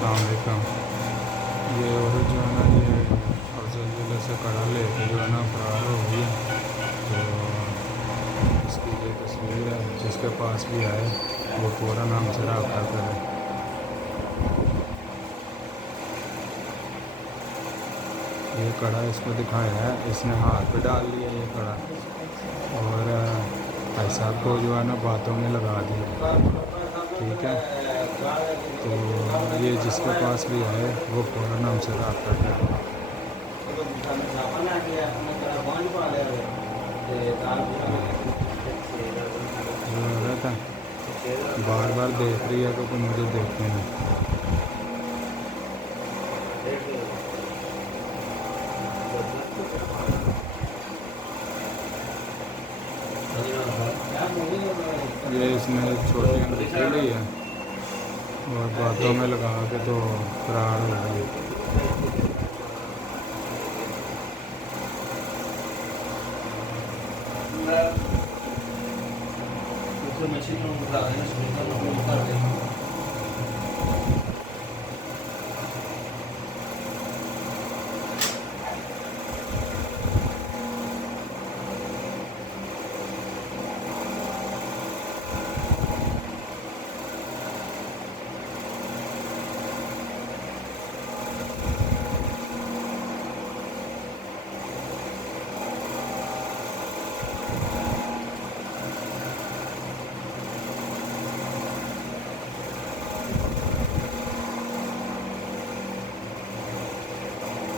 अस्सलाम वालेकुम। ये औरत जो है ना, ये अफजल जिले से कड़ा लेके जो है ना फरार हो गई है। तो इसकी ये तस्वीर है, जिसके पास भी आए वो फ़ौरन हमसे रब्ता करे। ये कड़ा इसको दिखाया है, इसने हाथ पे डाल लिया ये कड़ा, और भाई साहब को जो है ना बातों में लगा दिया। ठीक है, तो ये जिसके पास भी आए वो फ़ौरन हमसे रब्ता करे। ये औरत है, बार बार देख रही है क्योंकि मुझे देखने में। ये इसने छोटी अंगूठी ली है और बातों में लगा के तो फरार हो गई।